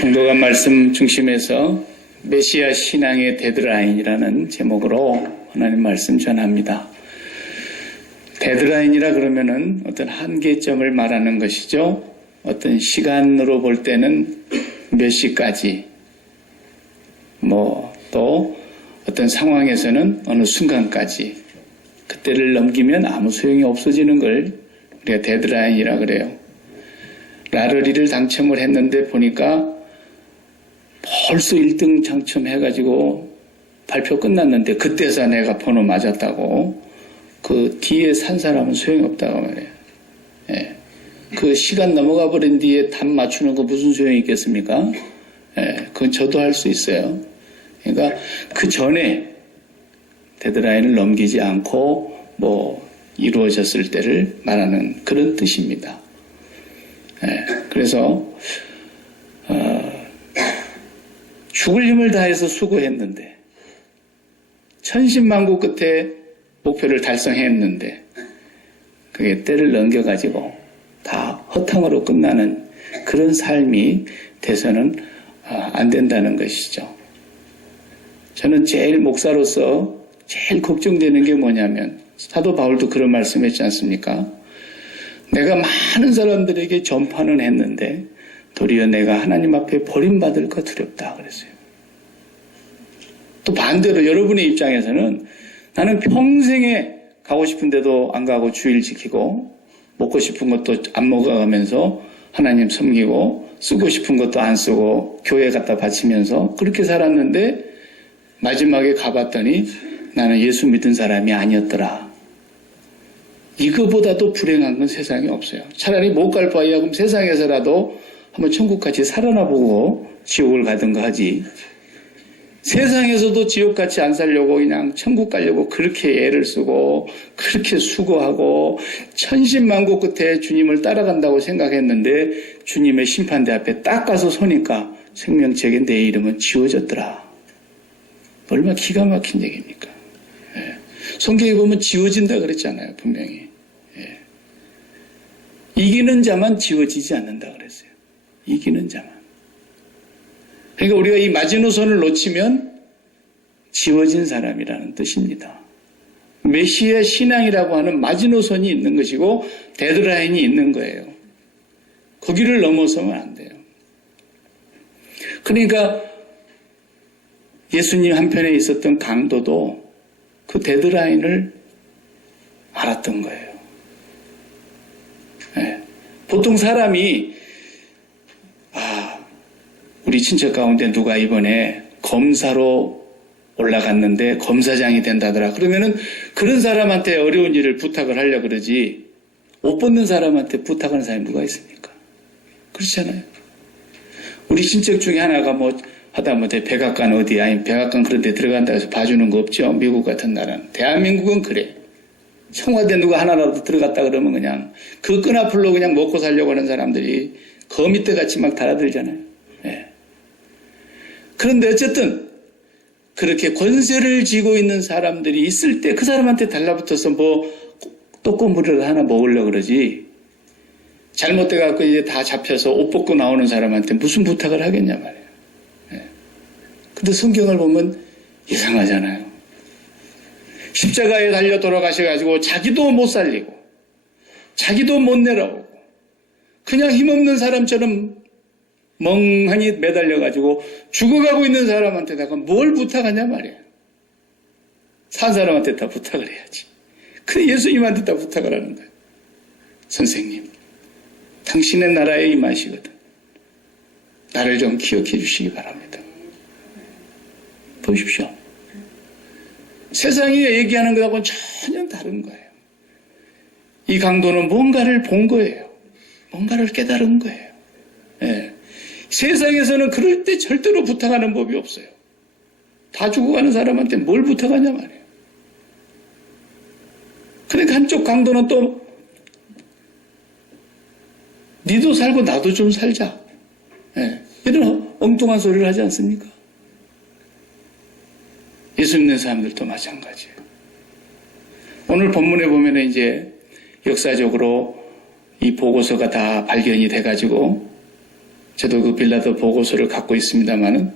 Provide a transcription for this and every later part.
공도가 말씀 중심에서 메시아 신앙의 데드라인이라는 제목으로 하나님 말씀 전합니다. 데드라인이라 그러면은 어떤 한계점을 말하는 것이죠. 어떤 시간으로 볼 때는 몇 시까지, 또 어떤 상황에서는 어느 순간까지, 그때를 넘기면 아무 소용이 없어지는 걸 우리가 데드라인이라 그래요. 라러리를 당첨을 했는데 보니까 벌써 1등 당첨해가지고 발표 끝났는데 그때서 내가 번호 맞았다고, 그 뒤에 산 사람은 소용이 없다고 말해요. 예. 그 시간 넘어가 버린 뒤에 답 맞추는 거 무슨 소용이 있겠습니까? 예. 그건 저도 할 수 있어요. 그러니까 그 전에 데드라인을 넘기지 않고 이루어졌을 때를 말하는 그런 뜻입니다. 예. 그래서 죽을 힘을 다해서 수고했는데, 천신만고 끝에 목표를 달성했는데 그게 때를 넘겨가지고 다 허탕으로 끝나는 그런 삶이 돼서는 안 된다는 것이죠. 저는 제일 목사로서 제일 걱정되는 게 뭐냐면, 사도 바울도 그런 말씀했지 않습니까? 내가 많은 사람들에게 전파는 했는데 도리어 내가 하나님 앞에 버림받을까 두렵다 그랬어요. 또 반대로 여러분의 입장에서는 나는 평생에 가고 싶은 데도 안 가고 주일 지키고 먹고 싶은 것도 안 먹어가면서 하나님 섬기고 쓰고 싶은 것도 안 쓰고 교회 갖다 바치면서 그렇게 살았는데 마지막에 가봤더니 나는 예수 믿은 사람이 아니었더라. 이거보다도 불행한 건 세상에 없어요. 차라리 못 갈 바에야 그럼 세상에서라도 한번 천국같이 살아나 보고 지옥을 가든가 하지. 세상에서도 지옥같이 안 살려고 그냥 천국 가려고 그렇게 애를 쓰고 그렇게 수고하고 천신만고 끝에 주님을 따라간다고 생각했는데 주님의 심판대 앞에 딱 가서 서니까 생명책에 내 이름은 지워졌더라. 얼마나 기가 막힌 얘기입니까? 예. 성경에 보면 지워진다 그랬잖아요, 분명히. 예. 이기는 자만 지워지지 않는다 그랬어요. 이기는 자만. 그러니까 우리가 이 마지노선을 놓치면 지워진 사람이라는 뜻입니다. 메시아 신앙이라고 하는 마지노선이 있는 것이고 데드라인이 있는 거예요. 거기를 넘어서면 안 돼요. 그러니까 예수님 한편에 있었던 강도도 그 데드라인을 알았던 거예요. 네. 보통 사람이 우리 친척 가운데 누가 이번에 검사로 올라갔는데 검사장이 된다더라. 그러면은 그런 사람한테 어려운 일을 부탁을 하려고 그러지, 옷 벗는 사람한테 부탁하는 사람이 누가 있습니까? 그렇잖아요. 우리 친척 중에 하나가 하다못해 백악관 어디, 아니 백악관 그런 데 들어간다 해서 봐주는 거 없죠. 미국 같은 나라는. 대한민국은 그래. 청와대 누가 하나라도 들어갔다 그러면 그냥 그 끈앞으로 그냥 먹고 살려고 하는 사람들이 거미떼 같이 막 달아들잖아요. 네. 그런데 어쨌든 그렇게 권세를 쥐고 있는 사람들이 있을 때 그 사람한테 달라붙어서 떡고물이라도 하나 먹으려고 그러지, 잘못돼갖고 이제 다 잡혀서 옷 벗고 나오는 사람한테 무슨 부탁을 하겠냐 말이에요. 네. 근데 성경을 보면 이상하잖아요. 십자가에 달려 돌아가셔가지고 자기도 못 살리고 자기도 못 내려오고 그냥 힘없는 사람처럼 멍하니 매달려가지고 죽어가고 있는 사람한테다가 뭘 부탁하냐 말이에요. 산 사람한테 다 부탁을 해야지. 근데 예수님한테 다 부탁을 하는 거예요. 선생님, 당신의 나라에 임하시거든 나를 좀 기억해 주시기 바랍니다. 보십시오. 세상이 얘기하는 것하고는 전혀 다른 거예요. 이 강도는 뭔가를 본 거예요. 뭔가를 깨달은 거예요. 예. 세상에서는 그럴 때 절대로 부탁하는 법이 없어요. 다 죽어가는 사람한테 뭘 부탁하냐 말이에요. 그러니까 한쪽 강도는 또 니도 살고 나도 좀 살자. 예. 이런 엉뚱한 소리를 하지 않습니까? 예수 믿는 사람들도 마찬가지예요. 오늘 본문에 보면 이제 역사적으로 이 보고서가 다 발견이 돼가지고 저도 그 빌라도 보고서를 갖고 있습니다만은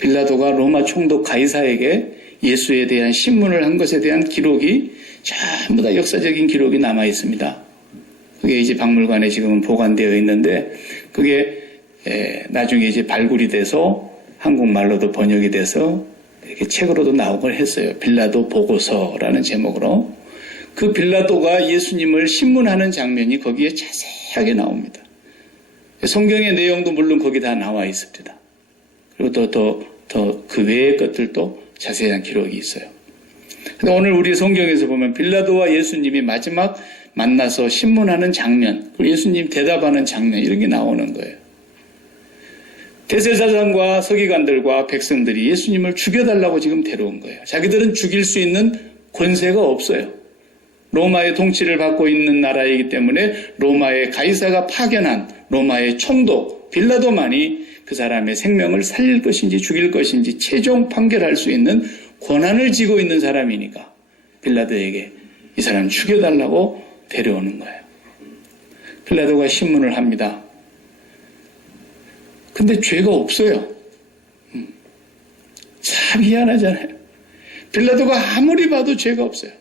빌라도가 로마 총독 가이사에게 예수에 대한 신문을 한 것에 대한 기록이 전부 다 역사적인 기록이 남아 있습니다. 그게 이제 박물관에 지금은 보관되어 있는데 그게 나중에 이제 발굴이 돼서 한국말로도 번역이 돼서 이렇게 책으로도 나오곤 했어요. 빌라도 보고서라는 제목으로. 그 빌라도가 예수님을 신문하는 장면이 거기에 자세하게 나옵니다. 성경의 내용도 물론 거기 다 나와 있습니다. 그리고 또 그 외의 것들도 자세한 기록이 있어요. 근데 오늘 우리 성경에서 보면 빌라도와 예수님이 마지막 만나서 신문하는 장면, 그리고 예수님 대답하는 장면 이런 게 나오는 거예요. 대제사장과 서기관들과 백성들이 예수님을 죽여달라고 지금 데려온 거예요. 자기들은 죽일 수 있는 권세가 없어요. 로마의 통치를 받고 있는 나라이기 때문에 로마의 가이사가 파견한 로마의 총독 빌라도만이 그 사람의 생명을 살릴 것인지 죽일 것인지 최종 판결할 수 있는 권한을 쥐고 있는 사람이니까 빌라도에게 이 사람 죽여달라고 데려오는 거예요. 빌라도가 신문을 합니다. 근데 죄가 없어요. 참 희한하잖아요. 빌라도가 아무리 봐도 죄가 없어요.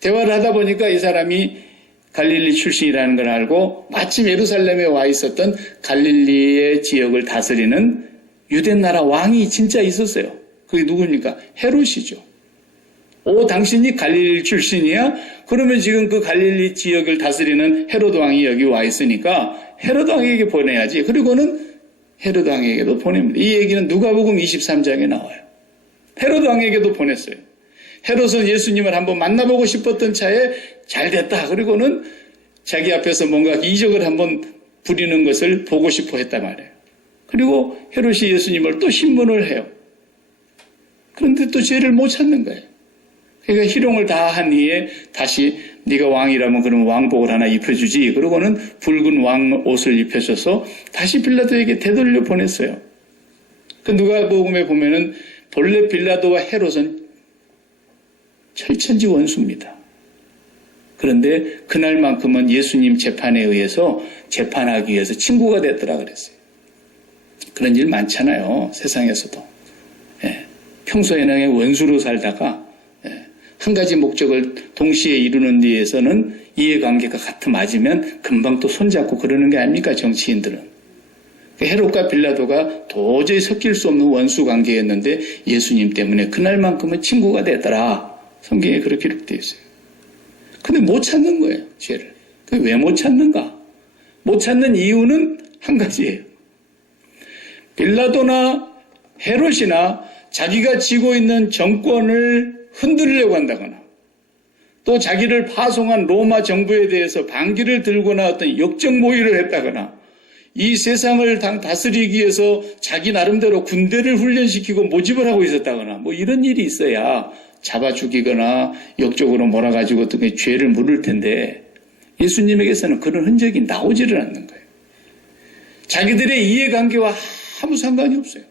대화를 하다 보니까 이 사람이 갈릴리 출신이라는 걸 알고 마침 예루살렘에 와 있었던 갈릴리의 지역을 다스리는 유대 나라 왕이 진짜 있었어요. 그게 누굽니까? 헤롯이죠. 당신이 갈릴리 출신이야? 그러면 지금 그 갈릴리 지역을 다스리는 헤롯 왕이 여기 와 있으니까 헤롯 왕에게 보내야지. 그리고는 헤롯 왕에게도 보냅니다. 이 얘기는 누가복음 23장에 나와요. 헤롯 왕에게도 보냈어요. 헤롯은 예수님을 한번 만나보고 싶었던 차에 잘 됐다. 그리고는 자기 앞에서 뭔가 이적을 한번 부리는 것을 보고 싶어 했단 말이에요. 그리고 헤롯이 예수님을 또 신문을 해요. 그런데 또 죄를 못 찾는 거예요. 그러니까 희롱을 다 한 이에 다시 네가 왕이라면 그러면 왕복을 하나 입혀주지. 그러고는 붉은 왕 옷을 입혀줘서 다시 빌라도에게 되돌려 보냈어요. 그 누가복음에 보면은 본래 빌라도와 헤롯은 철천지 원수입니다. 그런데 그날만큼은 예수님 재판에 의해서 재판하기 위해서 친구가 됐더라 그랬어요. 그런 일 많잖아요. 세상에서도. 평소에는 원수로 살다가 한 가지 목적을 동시에 이루는 데에서는 이해관계가 맞으면 금방 또 손잡고 그러는 게 아닙니까? 정치인들은. 헤롯과 빌라도가 도저히 섞일 수 없는 원수 관계였는데 예수님 때문에 그날만큼은 친구가 됐더라. 성경에 그렇게 기록되어 있어요. 근데 못 찾는 거예요, 죄를. 왜 못 찾는가? 못 찾는 이유는 한 가지예요. 빌라도나 헤롯이나 자기가 쥐고 있는 정권을 흔들려고 한다거나 또 자기를 파송한 로마 정부에 대해서 반기를 들거나 어떤 역적 모의를 했다거나 이 세상을 다스리기 위해서 자기 나름대로 군대를 훈련시키고 모집을 하고 있었다거나 뭐 이런 일이 있어야 잡아 죽이거나 역적으로 몰아가지고 어떻게 죄를 물을 텐데 예수님에게서는 그런 흔적이 나오지를 않는 거예요. 자기들의 이해관계와 아무 상관이 없어요.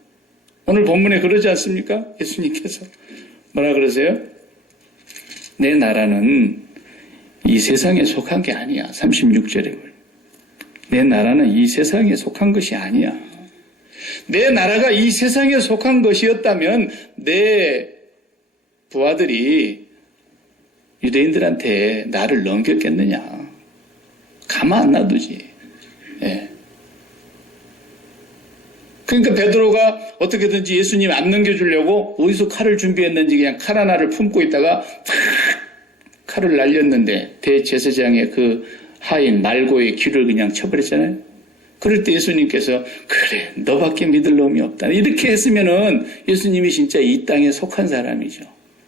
오늘 본문에 그러지 않습니까? 예수님께서 뭐라 그러세요? 내 나라는 이 세상에 속한 게 아니야. 36절에 내 나라는 이 세상에 속한 것이 아니야. 내 나라가 이 세상에 속한 것이었다면 내 부하들이 유대인들한테 나를 넘겼겠느냐. 가만 안 놔두지. 예. 그러니까 베드로가 어떻게든지 예수님 안 넘겨주려고 어디서 칼을 준비했는지 그냥 칼 하나를 품고 있다가 탁 칼을 날렸는데 대제사장의 그 하인 말고의 귀를 그냥 쳐버렸잖아요. 그럴 때 예수님께서 그래 너밖에 믿을 놈이 없다. 이렇게 했으면은 예수님이 진짜 이 땅에 속한 사람이죠.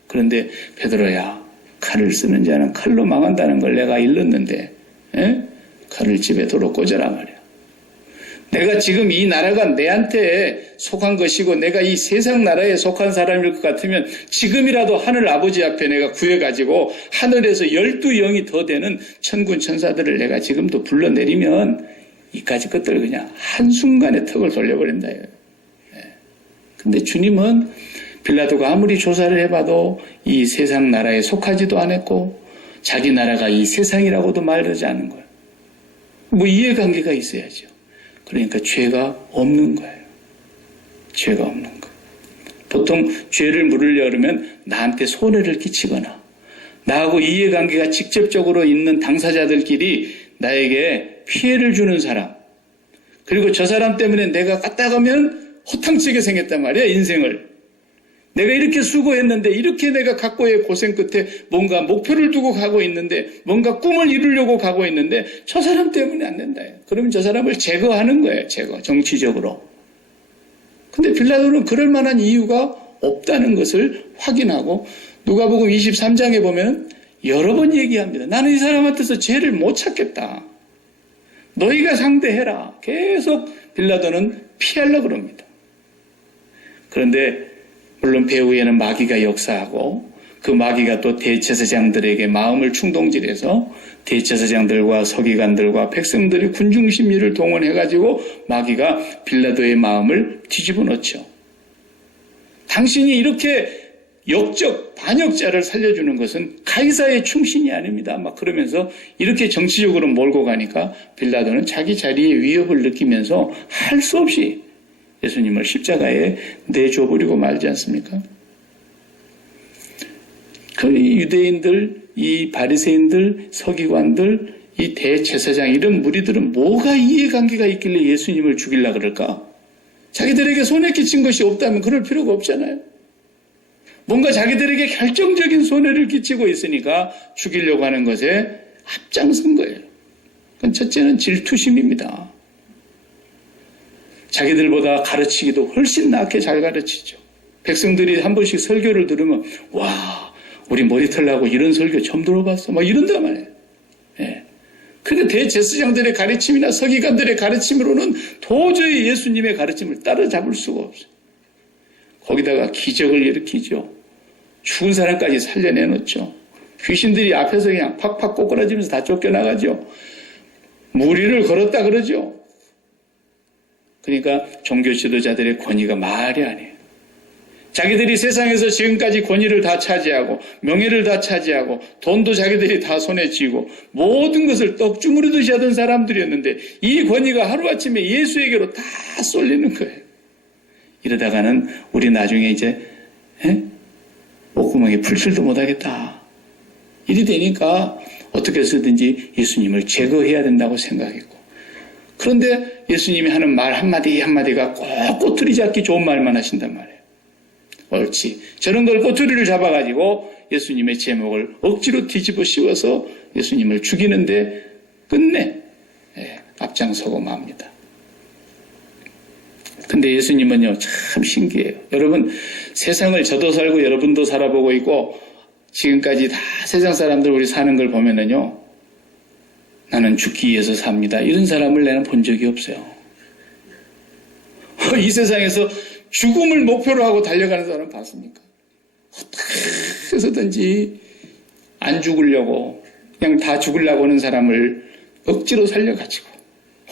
그런데 베드로야 칼을 쓰는 자는 칼로 망한다는 걸 내가 일렀는데 칼을 집에 도로 꽂아라 말이야. 내가 지금 이 나라가 내한테 속한 것이고 내가 이 세상 나라에 속한 사람일 것 같으면 지금이라도 하늘 아버지 앞에 내가 구해가지고 하늘에서 12영이 더 되는 천군 천사들을 내가 지금도 불러내리면 이까지 것들 그냥 한순간에 턱을 돌려버린다. 근데 주님은 빌라도가 아무리 조사를 해봐도 이 세상 나라에 속하지도 않았고 자기 나라가 이 세상이라고도 말하지 않은 거예요. 뭐 이해관계가 있어야죠. 그러니까 죄가 없는 거예요. 죄가 없는 거예요. 보통 죄를 물으려 그러면 나한테 손해를 끼치거나 나하고 이해관계가 직접적으로 있는 당사자들끼리 나에게 피해를 주는 사람, 그리고 저 사람 때문에 내가 까딱하면 허탕치게 생겼단 말이야, 인생을. 내가 이렇게 수고했는데, 이렇게 내가 각고의 고생 끝에 뭔가 목표를 두고 가고 있는데, 뭔가 꿈을 이루려고 가고 있는데 저 사람 때문에 안 된다. 그러면 저 사람을 제거하는 거예요. 정치적으로. 근데 빌라도는 그럴 만한 이유가 없다는 것을 확인하고, 누가복음 23장에 보면 여러 번 얘기합니다. 나는 이 사람한테서 죄를 못 찾겠다. 너희가 상대해라. 계속 빌라도는 피하려고 그럽니다. 그런데 물론 배후에는 마귀가 역사하고, 그 마귀가 또 대제사장들에게 마음을 충동질해서 대제사장들과 서기관들과 백성들의 군중심리를 동원해가지고 마귀가 빌라도의 마음을 뒤집어 놓죠. 당신이 이렇게 반역자를 살려주는 것은 가이사의 충신이 아닙니다. 막 그러면서 이렇게 정치적으로 몰고 가니까 빌라도는 자기 자리에 위협을 느끼면서 할 수 없이 예수님을 십자가에 내줘버리고 말지 않습니까? 그 유대인들, 이 바리새인들, 서기관들, 이 대제사장 이런 무리들은 뭐가 이해관계가 있길래 예수님을 죽이려고 그럴까? 자기들에게 손해 끼친 것이 없다면 그럴 필요가 없잖아요. 뭔가 자기들에게 결정적인 손해를 끼치고 있으니까 죽이려고 하는 것에 앞장선 거예요. 첫째는 질투심입니다. 자기들보다 가르치기도 훨씬 낫게 잘 가르치죠. 백성들이 한 번씩 설교를 들으면 와, 우리 머리털 나고 이런 설교 처음 들어봤어. 막 이런단 말이에요. 예. 근데 대제사장들의 가르침이나 서기관들의 가르침으로는 도저히 예수님의 가르침을 따라잡을 수가 없어요. 거기다가 기적을 일으키죠. 죽은 사람까지 살려내놓죠. 귀신들이 앞에서 그냥 팍팍 꼬꾸라지면서 다 쫓겨나가죠. 무리를 걸었다 그러죠. 그러니까 종교 지도자들의 권위가 말이 아니에요. 자기들이 세상에서 지금까지 권위를 다 차지하고 명예를 다 차지하고 돈도 자기들이 다 손에 쥐고 모든 것을 떡 주무르듯이 하던 사람들이었는데 이 권위가 하루아침에 예수에게로 다 쏠리는 거예요. 이러다가는 우리 나중에 이제 목구멍에 풀칠도 못하겠다. 일이 되니까 어떻게 해서든지 예수님을 제거해야 된다고 생각했고, 그런데 예수님이 하는 말 한마디 한마디가 꼭 꼬투리 잡기 좋은 말만 하신단 말이에요. 옳지. 저런 걸 꼬투리를 잡아가지고 예수님의 제목을 억지로 뒤집어 씌워서 예수님을 죽이는데 끝내 앞장서고 맙니다. 근데 예수님은요, 참 신기해요. 여러분, 세상을 저도 살고 여러분도 살아보고 있고, 지금까지 다 세상 사람들 우리 사는 걸 보면은요, 나는 죽기 위해서 삽니다. 이런 사람을 나는 본 적이 없어요. 이 세상에서 죽음을 목표로 하고 달려가는 사람 봤습니까? 어떻게 해서든지 안 죽으려고, 그냥 다 죽으려고 하는 사람을 억지로 살려가지고,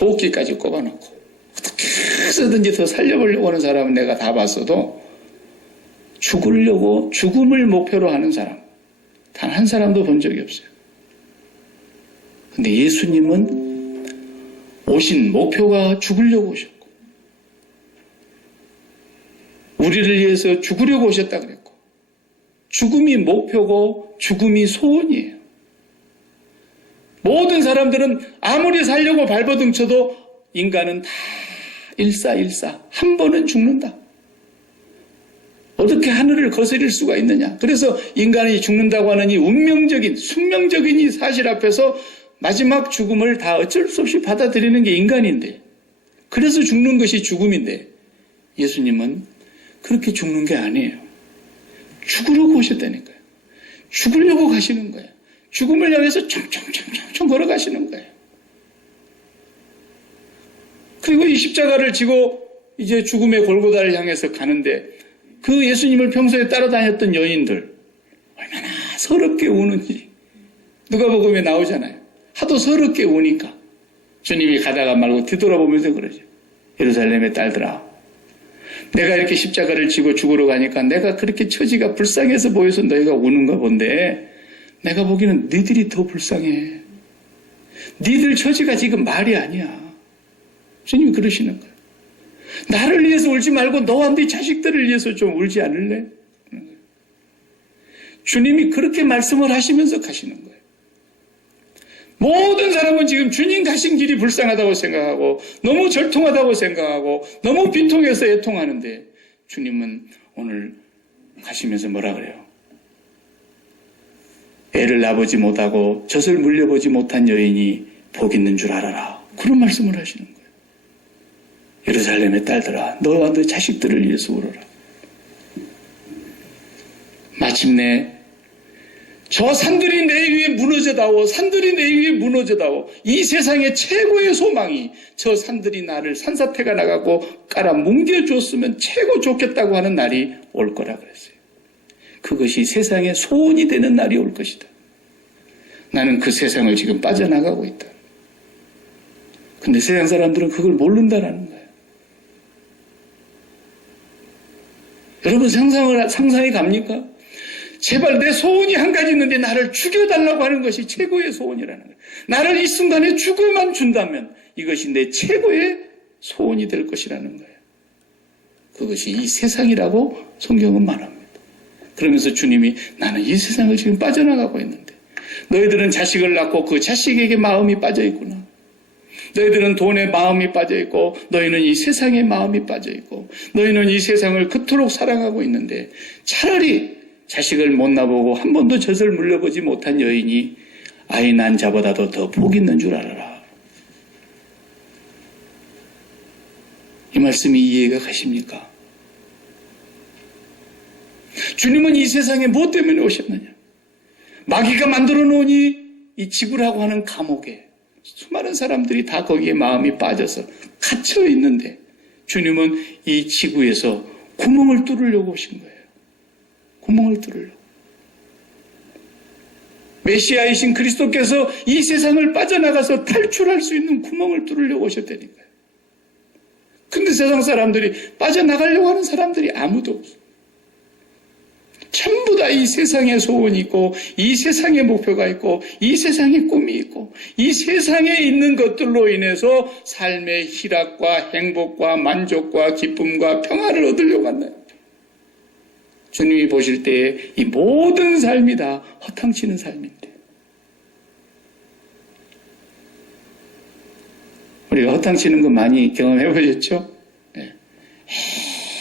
호흡기까지 꼽아놓고, 어떻게 해서든지 더 살려보려고 하는 사람은 내가 다 봤어도 죽으려고 죽음을 목표로 하는 사람 단 한 사람도 본 적이 없어요. 근데 예수님은 오신 목표가 죽으려고 오셨고 우리를 위해서 죽으려고 오셨다 그랬고 죽음이 목표고 죽음이 소원이에요. 모든 사람들은 아무리 살려고 발버둥 쳐도 인간은 다 일사일사 한 번은 죽는다. 어떻게 하늘을 거스릴 수가 있느냐. 그래서 인간이 죽는다고 하는 이 운명적인 숙명적인 이 사실 앞에서 마지막 죽음을 다 어쩔 수 없이 받아들이는 게 인간인데, 그래서 죽는 것이 죽음인데 예수님은 그렇게 죽는 게 아니에요. 죽으려고 오셨다니까요. 죽으려고 가시는 거예요. 죽음을 향해서 총총총총 걸어가시는 거예요. 그리고 이 십자가를 지고 이제 죽음의 골고다를 향해서 가는데 그 예수님을 평소에 따라다녔던 여인들 얼마나 서럽게 우는지 누가복음에 나오잖아요. 하도 서럽게 우니까 주님이 가다가 말고 뒤돌아보면서 그러죠. 예루살렘의 딸들아, 내가 이렇게 십자가를 지고 죽으러 가니까 내가 그렇게 처지가 불쌍해서 보여서 너희가 우는가 본데 내가 보기에는 너희들이 더 불쌍해. 너희들 처지가 지금 말이 아니야. 주님이 그러시는 거예요. 나를 위해서 울지 말고 너와 네 자식들을 위해서 좀 울지 않을래? 주님이 그렇게 말씀을 하시면서 가시는 거예요. 모든 사람은 지금 주님 가신 길이 불쌍하다고 생각하고 너무 절통하다고 생각하고 너무 빈통해서 애통하는데 주님은 오늘 가시면서 뭐라 그래요? 애를 낳아보지 못하고 젖을 물려보지 못한 여인이 복 있는 줄 알아라. 그런 말씀을 하시는 거예요. 예루살렘의 딸들아, 너와 너 자식들을 위해서 울어라. 마침내 저 산들이 내 위에 무너져다오, 산들이 내 위에 무너져다오. 이 세상의 최고의 소망이 저 산들이 나를 산사태가 나가고 깔아 뭉개줬으면 최고 좋겠다고 하는 날이 올 거라 그랬어요. 그것이 세상의 소원이 되는 날이 올 것이다. 나는 그 세상을 지금 빠져나가고 있다. 근데 세상 사람들은 그걸 모른다라는 거예요. 여러분 상상이 갑니까? 제발 내 소원이 한 가지 있는데 나를 죽여달라고 하는 것이 최고의 소원이라는 거예요. 나를 이 순간에 죽음만 준다면 이것이 내 최고의 소원이 될 것이라는 거예요. 그것이 이 세상이라고 성경은 말합니다. 그러면서 주님이 나는 이 세상을 지금 빠져나가고 있는데 너희들은 자식을 낳고 그 자식에게 마음이 빠져 있구나. 너희들은 돈에 마음이 빠져 있고 너희는 이 세상에 마음이 빠져 있고 너희는 이 세상을 그토록 사랑하고 있는데 차라리 자식을 못 낳아보고 한 번도 젖을 물려보지 못한 여인이 아이 낳은 자보다도 더 복 있는 줄 알아라. 이 말씀이 이해가 가십니까? 주님은 이 세상에 무엇 때문에 오셨느냐? 마귀가 만들어 놓으니 이 지구라고 하는 감옥에 수많은 사람들이 다 거기에 마음이 빠져서 갇혀 있는데 주님은 이 지구에서 구멍을 뚫으려고 오신 거예요. 구멍을 뚫으려고. 메시아이신 그리스도께서 이 세상을 빠져나가서 탈출할 수 있는 구멍을 뚫으려고 오셨다니까요. 근데 세상 사람들이 빠져나가려고 하는 사람들이 아무도 없어요. 전부 다 이 세상에 소원이 있고 이 세상에 목표가 있고 이 세상에 꿈이 있고 이 세상에 있는 것들로 인해서 삶의 희락과 행복과 만족과 기쁨과 평화를 얻으려고 한다. 주님이 보실 때에 이 모든 삶이 다 허탕치는 삶인데 우리가 허탕치는 거 많이 경험해 보셨죠? 네.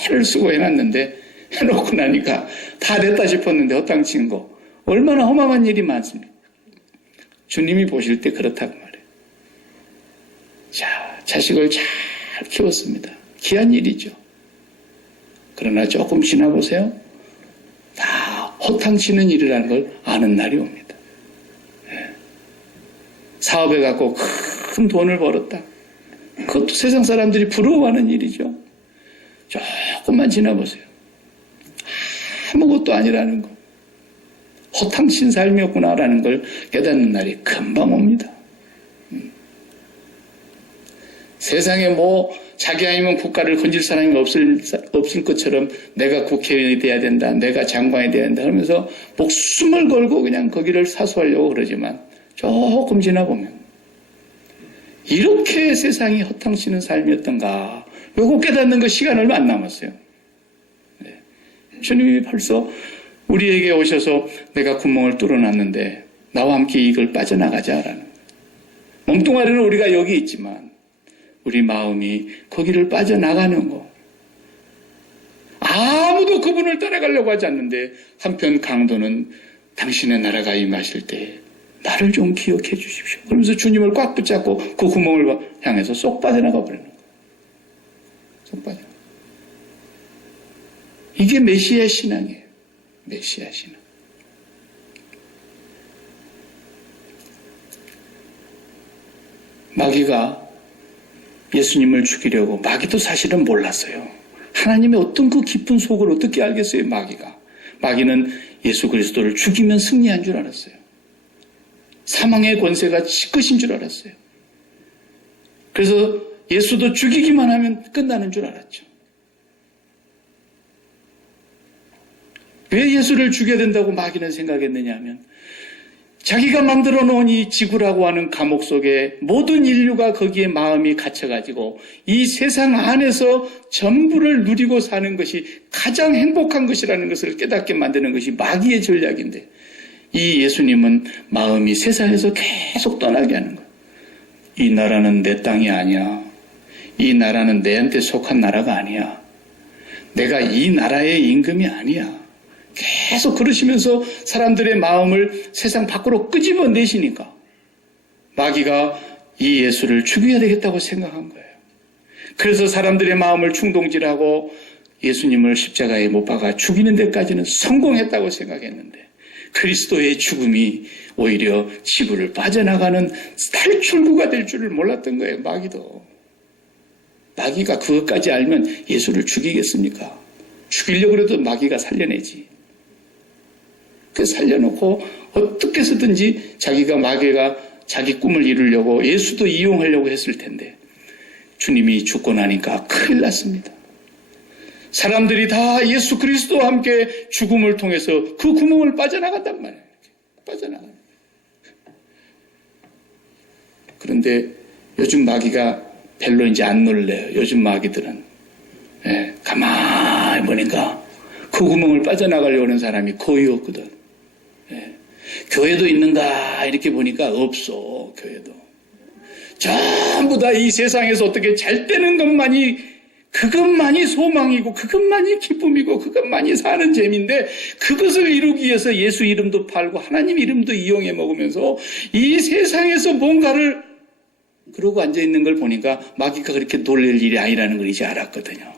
해를 쓰고 해놨는데 해놓고 나니까 다 됐다 싶었는데 허탕치는 거 얼마나 허망한 일이 많습니까? 주님이 보실 때 그렇다고 말해요. 자, 자식을 잘 키웠습니다. 귀한 일이죠. 그러나 조금 지나보세요. 다 허탕치는 일이라는 걸 아는 날이 옵니다. 네. 사업해 갖고 큰 돈을 벌었다. 그것도 세상 사람들이 부러워하는 일이죠. 조금만 지나보세요. 아무것도 아니라는 거. 허탕친 삶이었구나라는 걸 깨닫는 날이 금방 옵니다. 세상에 뭐 자기 아니면 국가를 건질 사람이 없을 것처럼 내가 국회의원이 돼야 된다, 내가 장관이 돼야 된다 하면서 목숨을 걸고 그냥 거기를 사수하려고 그러지만 조금 지나보면 이렇게 세상이 허탕치는 삶이었던가 요거 깨닫는 거 시간 얼마 안 남았어요. 네. 주님이 벌써 우리에게 오셔서 내가 구멍을 뚫어놨는데 나와 함께 이걸 빠져나가자라는 몸뚱아리는 우리가 여기 있지만 우리 마음이 거기를 빠져나가는 거. 아무도 그분을 따라가려고 하지 않는데 한편 강도는 당신의 나라가 임하실 때 나를 좀 기억해 주십시오. 그러면서 주님을 꽉 붙잡고 그 구멍을 향해서 쏙 빠져나가 버리는 거예요. 쏙 빠져나가. 이게 메시아 신앙이에요. 메시아 신앙. 마귀가 예수님을 죽이려고 마귀도 사실은 몰랐어요. 하나님의 어떤 그 깊은 속을 어떻게 알겠어요, 마귀가. 마귀는 예수 그리스도를 죽이면 승리한 줄 알았어요. 사망의 권세가 끝인 줄 알았어요. 그래서 예수도 죽이기만 하면 끝나는 줄 알았죠. 왜 예수를 죽여야 된다고 마귀는 생각했느냐 하면 자기가 만들어 놓은 이 지구라고 하는 감옥 속에 모든 인류가 거기에 마음이 갇혀가지고 이 세상 안에서 전부를 누리고 사는 것이 가장 행복한 것이라는 것을 깨닫게 만드는 것이 마귀의 전략인데, 이 예수님은 마음이 세상에서 계속 떠나게 하는 거예요. 이 나라는 내 땅이 아니야. 이 나라는 내한테 속한 나라가 아니야. 내가 이 나라의 임금이 아니야. 계속 그러시면서 사람들의 마음을 세상 밖으로 끄집어내시니까 마귀가 이 예수를 죽여야 되겠다고 생각한 거예요. 그래서 사람들의 마음을 충동질하고 예수님을 십자가에 못 박아 죽이는 데까지는 성공했다고 생각했는데, 그리스도의 죽음이 오히려 지구를 빠져나가는 탈출구가 될 줄을 몰랐던 거예요. 마귀가 그것까지 알면 예수를 죽이겠습니까? 죽이려고 해도 마귀가 살려내지. 그 살려놓고 어떻게 해서든지 마귀가 자기 꿈을 이루려고 예수도 이용하려고 했을 텐데, 주님이 죽고 나니까 큰일 났습니다. 사람들이 다 예수 그리스도와 함께 죽음을 통해서 그 구멍을 빠져나간단 말이에요. 빠져나가요. 그런데 요즘 마귀가 별로 이제 안 놀래요. 요즘 마귀들은. 가만히 보니까 그 구멍을 빠져나가려고 하는 사람이 거의 없거든. 교회도 있는가 이렇게 보니까 없어. 교회도 전부 다 이 세상에서 어떻게 잘 되는 그것만이 소망이고 그것만이 기쁨이고 그것만이 사는 재미인데, 그것을 이루기 위해서 예수 이름도 팔고 하나님 이름도 이용해 먹으면서 이 세상에서 뭔가를 그러고 앉아있는 걸 보니까 마귀가 그렇게 놀랄 일이 아니라는 걸 이제 알았거든요.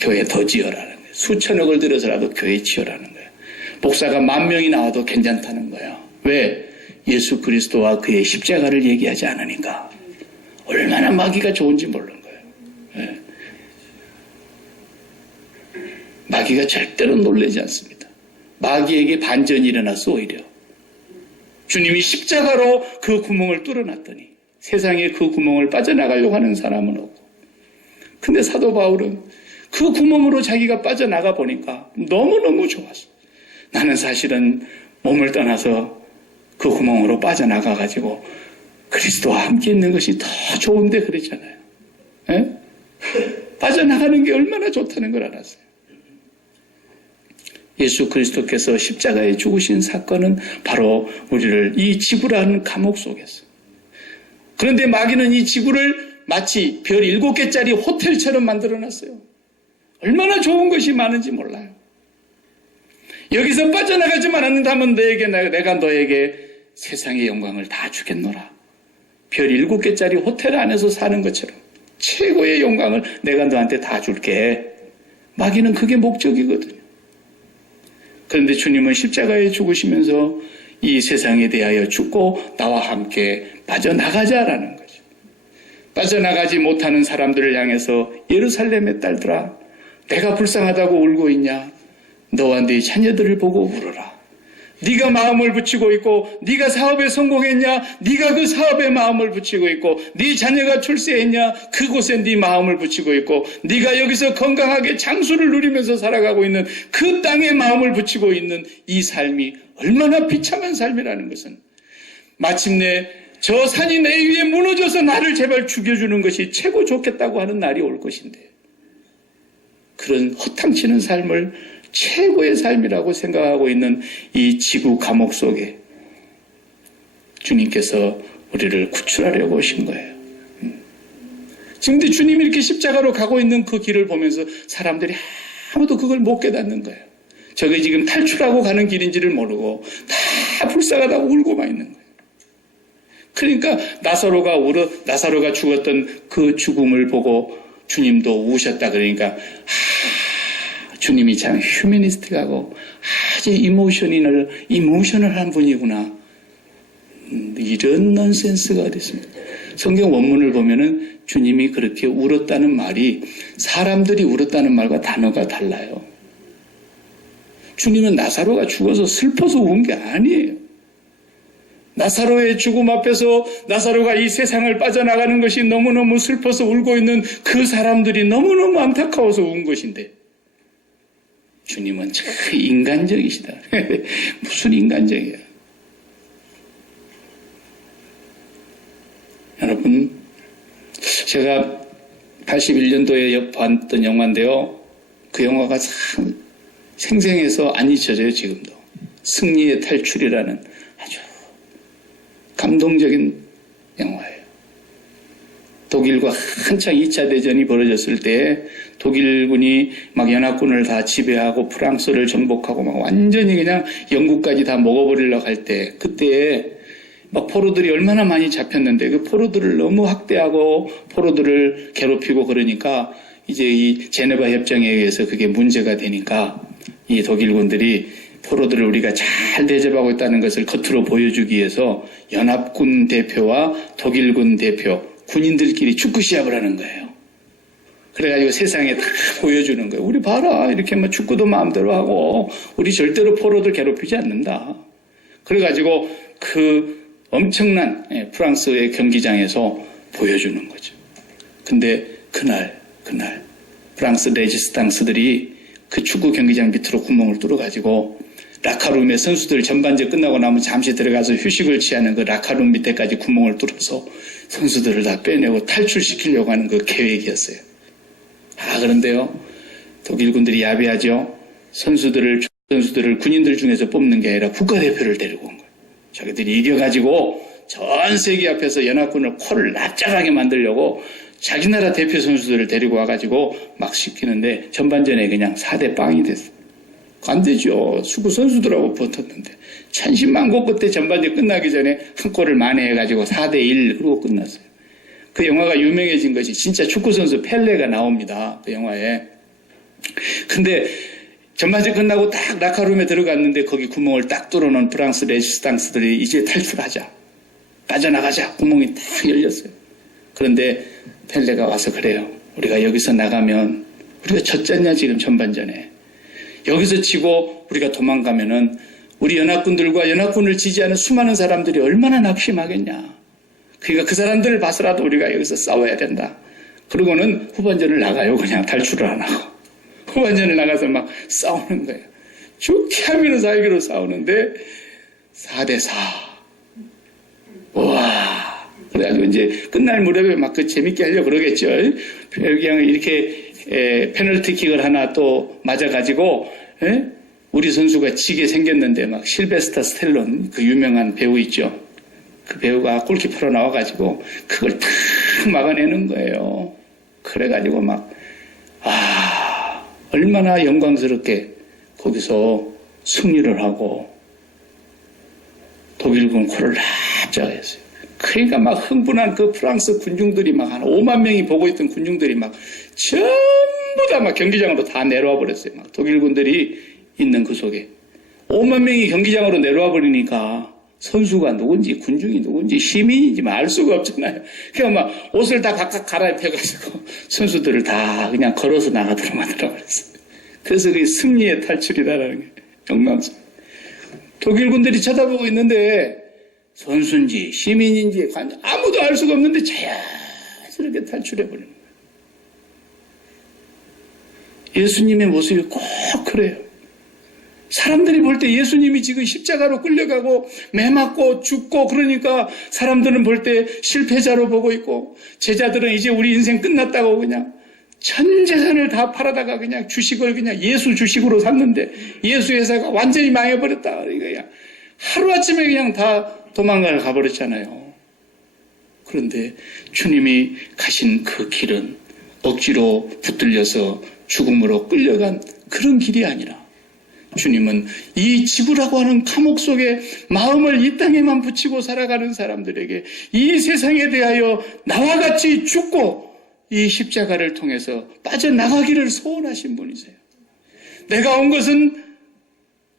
교회 더 지어라는 거예요. 수천억을 들여서라도 교회 지어라는 거예요. 목사가 10,000명이 나와도 괜찮다는 거예요. 왜? 예수 그리스도와 그의 십자가를 얘기하지 않으니까. 얼마나 마귀가 좋은지 모르는 거예요. 마귀가 절대로 놀라지 않습니다. 마귀에게 반전이 일어났어. 오히려 주님이 십자가로 그 구멍을 뚫어놨더니 세상에 그 구멍을 빠져나가려고 하는 사람은 없고, 근데 사도 바울은 그 구멍으로 자기가 빠져나가 보니까 너무너무 좋았어. 나는 사실은 몸을 떠나서 그 구멍으로 빠져나가가지고 그리스도와 함께 있는 것이 더 좋은데 그랬잖아요. 빠져나가는 게 얼마나 좋다는 걸 알았어요. 예수 그리스도께서 십자가에 죽으신 사건은 바로 우리를 이 지구라는 감옥 속에서, 그런데 마귀는 이 지구를 마치 별 7개짜리 호텔처럼 만들어놨어요. 얼마나 좋은 것이 많은지 몰라요. 여기서 빠져나가지만 않는다면 내가 너에게 세상의 영광을 다 주겠노라. 별 7개짜리 호텔 안에서 사는 것처럼 최고의 영광을 내가 너한테 다 줄게. 마귀는 그게 목적이거든요. 그런데 주님은 십자가에 죽으시면서 이 세상에 대하여 죽고 나와 함께 빠져나가자라는 거죠. 빠져나가지 못하는 사람들을 향해서 예루살렘의 딸들아, 내가 불쌍하다고 울고 있냐? 너와 네 자녀들을 보고 울어라. 네가 마음을 붙이고 있고 네가 사업에 성공했냐? 네가 그 사업에 마음을 붙이고 있고 네 자녀가 출세했냐? 그곳에 네 마음을 붙이고 있고 네가 여기서 건강하게 장수를 누리면서 살아가고 있는 그 땅에 마음을 붙이고 있는 이 삶이 얼마나 비참한 삶이라는 것은, 마침내 저 산이 내 위에 무너져서 나를 제발 죽여주는 것이 최고 좋겠다고 하는 날이 올 것인데, 그런 허탕치는 삶을 최고의 삶이라고 생각하고 있는 이 지구 감옥 속에 주님께서 우리를 구출하려고 오신 거예요. 지금 근데 주님이 이렇게 십자가로 가고 있는 그 길을 보면서 사람들이 아무도 그걸 못 깨닫는 거예요. 저게 지금 탈출하고 가는 길인지를 모르고 다 불쌍하다고 울고만 있는 거예요. 그러니까 나사로가 죽었던 그 죽음을 보고 주님도 우셨다 그러니까 주님이 참 휴머니스틱하고 아주 이모셔널 한 분이구나. 이런 넌센스가 어디 있습니까? 성경 원문을 보면은 주님이 그렇게 울었다는 말이 사람들이 울었다는 말과 단어가 달라요. 주님은 나사로가 죽어서 슬퍼서 운 게 아니에요. 나사로의 죽음 앞에서 나사로가 이 세상을 빠져나가는 것이 너무너무 슬퍼서 울고 있는 그 사람들이 너무너무 안타까워서 운 것인데, 주님은 참 인간적이시다. 무슨 인간적이야. 여러분, 제가 81년도에 봤던 영화인데요. 그 영화가 참 생생해서 안 잊혀져요, 지금도. 승리의 탈출이라는 아주 감동적인 영화예요. 독일과 한창 2차 대전이 벌어졌을 때 독일군이 막 연합군을 다 지배하고 프랑스를 정복하고 막 완전히 그냥 영국까지 다 먹어버리려고 할 때, 그때 막 포로들이 얼마나 많이 잡혔는데 그 포로들을 너무 학대하고 포로들을 괴롭히고 그러니까 이제 이 제네바 협정에 의해서 그게 문제가 되니까 이 독일군들이 포로들을 우리가 잘 대접하고 있다는 것을 겉으로 보여주기 위해서 연합군 대표와 독일군 대표, 군인들끼리 축구 시합을 하는 거예요. 그래가지고 세상에 다 보여주는 거예요. 우리 봐라, 이렇게 뭐 축구도 마음대로 하고 우리 절대로 포로들 괴롭히지 않는다. 그래가지고 그 엄청난 프랑스의 경기장에서 보여주는 거죠. 근데 그날 프랑스 레지스탕스들이 그 축구 경기장 밑으로 구멍을 뚫어가지고 라카룸에 선수들 전반전 끝나고 나면 잠시 들어가서 휴식을 취하는 그 라카룸 밑에까지 구멍을 뚫어서 선수들을 다 빼내고 탈출시키려고 하는 그 계획이었어요. 그런데요, 독일군들이 야비하죠. 선수들을 군인들 중에서 뽑는 게 아니라 국가대표를 데리고 온 거예요. 자기들이 이겨가지고 전 세계 앞에서 연합군을 코를 납작하게 만들려고 자기 나라 대표 선수들을 데리고 와가지고 막 시키는데 전반전에 그냥 4대0이 됐어요. 안 되죠. 축구 선수들하고 붙었는데 천신만고 끝에 전반전 끝나기 전에 한 골을 만회해가지고 4대1 그러고 끝났어요. 그 영화가 유명해진 것이 진짜 축구 선수 펠레가 나옵니다. 그 영화에. 근데 전반전 끝나고 딱 라카룸에 들어갔는데 거기 구멍을 딱 뚫어놓은 프랑스 레지스탕스들이 이제 탈출하자, 빠져나가자, 구멍이 딱 열렸어요. 그런데 펠레가 와서 그래요. 우리가 여기서 나가면 우리가 졌잖냐 지금 전반전에. 여기서 치고 우리가 도망가면은 우리 연합군들과 연합군을 지지하는 수많은 사람들이 얼마나 낙심하겠냐. 그러니까 그 사람들을 봐서라도 우리가 여기서 싸워야 된다. 그러고는 후반전을 나가요. 그냥 탈출을 안 하고. 후반전을 나가서 막 싸우는 거예요. 죽게 하면 살기로 싸우는데 4대4. 우와. 그래가지고 이제 끝날 무렵에 막 그 재밌게 하려고 그러겠죠. 그냥 이렇게 페널티킥을 하나 또 맞아가지고 우리 선수가 지게 생겼는데 막 실베스터 스텔론 그 유명한 배우 있죠. 그 배우가 골키퍼로 나와가지고 그걸 탁 막아내는 거예요. 그래가지고 막 얼마나 영광스럽게 거기서 승리를 하고 독일군 코를 납작 했어요. 그러니까 막 흥분한 그 프랑스 군중들이 막 한 5만 명이 보고 있던 군중들이 막 전부 다 막 경기장으로 다 내려와 버렸어요. 막 독일군들이 있는 그 속에 5만 명이 경기장으로 내려와 버리니까 선수가 누군지 군중이 누군지 시민인지 알 수가 없잖아요. 그러니까 막 옷을 다 각각 갈아입혀가지고 선수들을 다 그냥 걸어서 나가도록 만들어버렸어요. 그래서 그게 승리의 탈출이다라는 게 영광스러워요. 독일군들이 쳐다보고 있는데 선수인지 시민인지 아무도 알 수가 없는데 자연스럽게 탈출해버리는 거예요. 예수님의 모습이 꼭 그래요. 사람들이 볼 때 예수님이 지금 십자가로 끌려가고 매 맞고 죽고 그러니까 사람들은 볼 때 실패자로 보고 있고 제자들은 이제 우리 인생 끝났다고 그냥 전 재산을 다 팔아다가 그냥 주식을 그냥 예수 주식으로 샀는데 예수 회사가 완전히 망해버렸다. 이거야. 하루아침에 그냥 다 도망가를 가버렸잖아요. 그런데 주님이 가신 그 길은 억지로 붙들려서 죽음으로 끌려간 그런 길이 아니라 주님은 이 지구라고 하는 감옥 속에 마음을 이 땅에만 붙이고 살아가는 사람들에게 이 세상에 대하여 나와 같이 죽고 이 십자가를 통해서 빠져나가기를 소원하신 분이세요. 내가 온 것은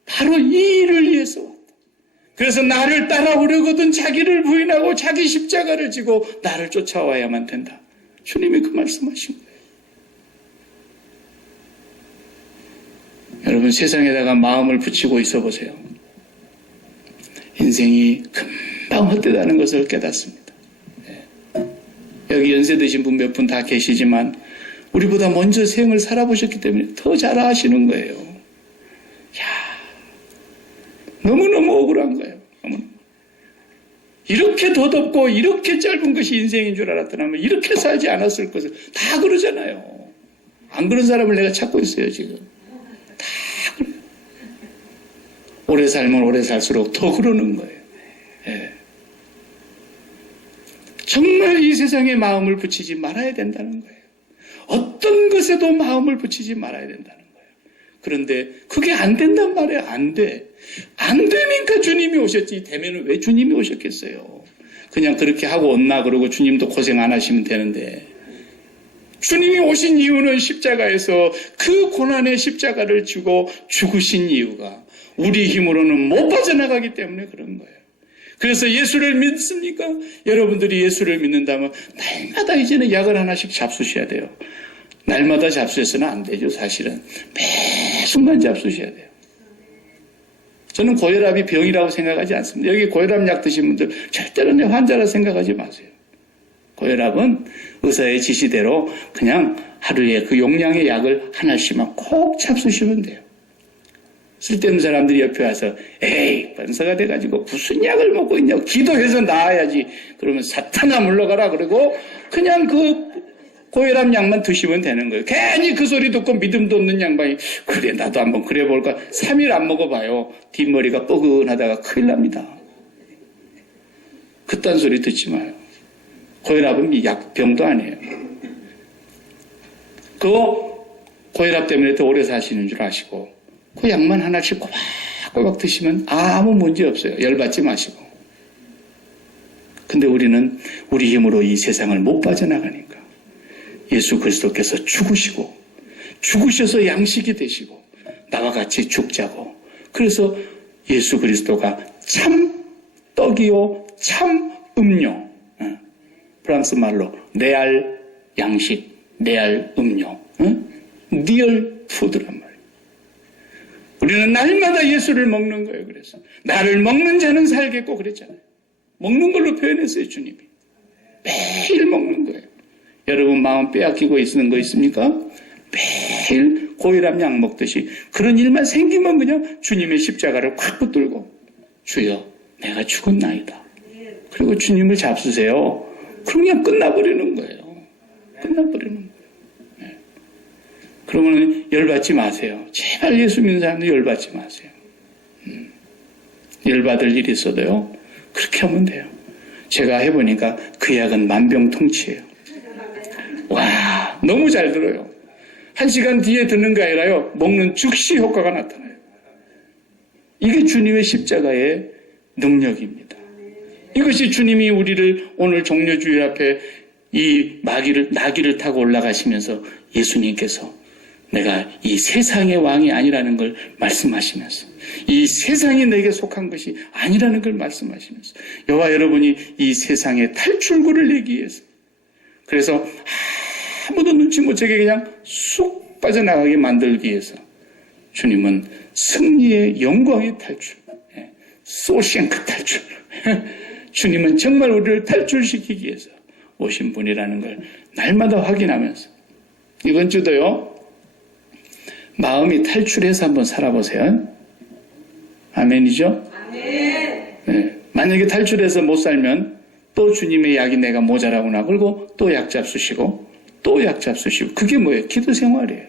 바로 이 일을 위해서 왔다. 그래서 나를 따라오려거든 자기를 부인하고 자기 십자가를 지고 나를 쫓아와야만 된다. 주님이 그 말씀하신 거예요. 여러분 세상에다가 마음을 붙이고 있어 보세요. 인생이 금방 헛되다는 것을 깨닫습니다. 여기 연세 드신 분 몇 분 다 계시지만 우리보다 먼저 생을 살아보셨기 때문에 더 잘 아시는 거예요. 너무너무 억울한 거예요. 이렇게 덧없고 이렇게 짧은 것이 인생인 줄 알았더라면 이렇게 살지 않았을 것을 다 그러잖아요. 안 그런 사람을 내가 찾고 있어요, 지금. 다 그래. 오래 살면 오래 살수록 더 그러는 거예요. 예. 정말 이 세상에 마음을 붙이지 말아야 된다는 거예요. 어떤 것에도 마음을 붙이지 말아야 된다는 거예요. 그런데 그게 안 된단 말이에요. 안 돼. 안 되니까 주님이 오셨지. 되면 왜 주님이 오셨겠어요. 그냥 그렇게 하고 온나 그러고 주님도 고생 안 하시면 되는데. 주님이 오신 이유는 십자가에서 그 고난의 십자가를 지고 죽으신 이유가 우리 힘으로는 못 빠져나가기 때문에 그런 거예요. 그래서 예수를 믿습니까? 여러분들이 예수를 믿는다면 날마다 이제는 약을 하나씩 잡수셔야 돼요. 날마다 잡수해서는 안 되죠, 사실은. 매 순간 잡수셔야 돼요. 저는 고혈압이 병이라고 생각하지 않습니다. 여기 고혈압 약 드신 분들 절대로 내 환자라 생각하지 마세요. 고혈압은 의사의 지시대로 그냥 하루에 그 용량의 약을 하나씩만 꼭 잡수시면 돼요. 쓸데없는 사람들이 옆에 와서 에이 번사가 돼가지고 무슨 약을 먹고 있냐고 기도해서 나아야지. 그러면 사탄아 물러가라 그러고 그냥 그 고혈압 약만 드시면 되는 거예요. 괜히 그 소리 듣고 믿음도 없는 양반이 그래 나도 한번 그래 볼까. 3일 안 먹어봐요. 뒷머리가 뻐근하다가 큰일 납니다. 그딴 소리 듣지 마요. 고혈압은 약병도 아니에요. 그거 고혈압 때문에 더 오래 사시는 줄 아시고 그 약만 하나씩 꼬박꼬박 드시면 아무 문제 없어요. 열받지 마시고. 근데 우리는 우리 힘으로 이 세상을 못 빠져나가니까 예수 그리스도께서 죽으셔서 양식이 되시고 나와 같이 죽자고. 그래서 예수 그리스도가 참 떡이요 참 음료, 프랑스 말로 레알 양식, 레알 음료, 리얼 푸드란 말이에요. 우리는 날마다 예수를 먹는 거예요. 그래서 나를 먹는 자는 살겠고 그랬잖아요. 먹는 걸로 표현했어요, 주님이. 매일 먹는 거예요. 여러분 마음 빼앗기고 있는 거 있습니까? 매일 고혈압 약 먹듯이 그런 일만 생기면 그냥 주님의 십자가를 콱 붙들고 주여 내가 죽었나이다. 그리고 주님을 잡수세요. 그럼 그냥 끝나버리는 거예요. 끝나버리는 거예요. 네. 그러면 열받지 마세요. 제발 예수 믿는 사람들 열받지 마세요. 열받을 일이 있어도요. 그렇게 하면 돼요. 제가 해보니까 그 약은 만병통치예요. 와, 너무 잘 들어요. 1시간 뒤에 듣는 게 아니라요. 먹는 즉시 효과가 나타나요. 이게 주님의 십자가의 능력입니다. 이것이 주님이 우리를 오늘 종려주일 앞에 이 나귀를 타고 올라가시면서 예수님께서 내가 이 세상의 왕이 아니라는 걸 말씀하시면서 이 세상이 내게 속한 것이 아니라는 걸 말씀하시면서 여와 여러분이 이 세상의 탈출구를 내기 위해서 그래서 아무도 눈치 못 채게 그냥 쑥 빠져나가게 만들기 위해서 주님은 승리의 영광의 탈출, 소시앵크 탈출 주님은 정말 우리를 탈출시키기 위해서 오신 분이라는 걸 날마다 확인하면서 이번 주도요. 마음이 탈출해서 한번 살아보세요. 아멘이죠? 아멘. 네. 만약에 탈출해서 못 살면 또 주님의 약이 내가 모자라구나. 그리고 또 약 잡수시고 또 약 잡수시고. 그게 뭐예요? 기도 생활이에요.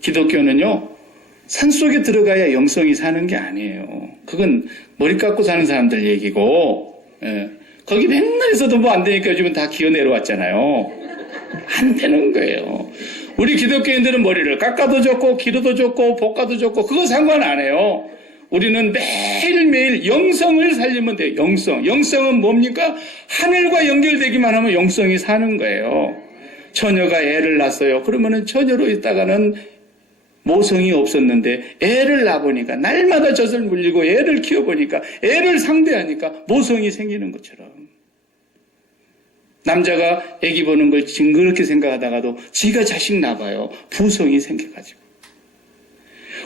기독교는요. 산속에 들어가야 영성이 사는 게 아니에요. 그건 머리 깎고 사는 사람들 얘기고 거기 맨날 있어도 뭐 안 되니까 요즘은 다 기어 내려왔잖아요. 안 되는 거예요. 우리 기독교인들은 머리를 깎아도 좋고 기르도 좋고 볶아도 좋고 그거 상관 안 해요. 우리는 매일매일 영성을 살리면 돼요. 영성은 뭡니까? 하늘과 연결되기만 하면 영성이 사는 거예요. 처녀가 애를 낳았어요. 그러면은 처녀로 있다가는 모성이 없었는데 애를 낳아보니까 날마다 젖을 물리고 애를 키워보니까 애를 상대하니까 모성이 생기는 것처럼 남자가 애기 보는 걸 징그럽게 생각하다가도 지가 자식 낳아봐요. 부성이 생겨가지고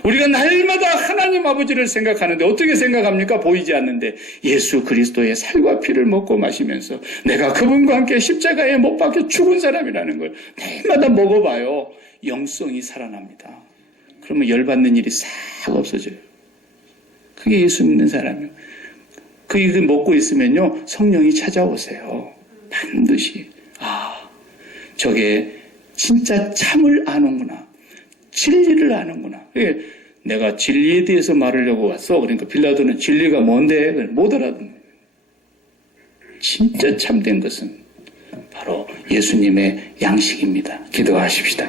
우리가 날마다 하나님 아버지를 생각하는데 어떻게 생각합니까? 보이지 않는데 예수 그리스도의 살과 피를 먹고 마시면서 내가 그분과 함께 십자가에 못 박혀 죽은 사람이라는 걸 날마다 먹어봐요. 영성이 살아납니다. 그러면 열받는 일이 싹 없어져요. 그게 예수 믿는 사람이에요. 이거 먹고 있으면요, 성령이 찾아오세요. 반드시. 저게 진짜 참을 아는구나. 진리를 아는구나. 내가 진리에 대해서 말하려고 왔어. 그러니까 빌라도는 진리가 뭔데? 못 알아듣는 거예요. 진짜 참된 것은 바로 예수님의 양식입니다. 기도하십시다.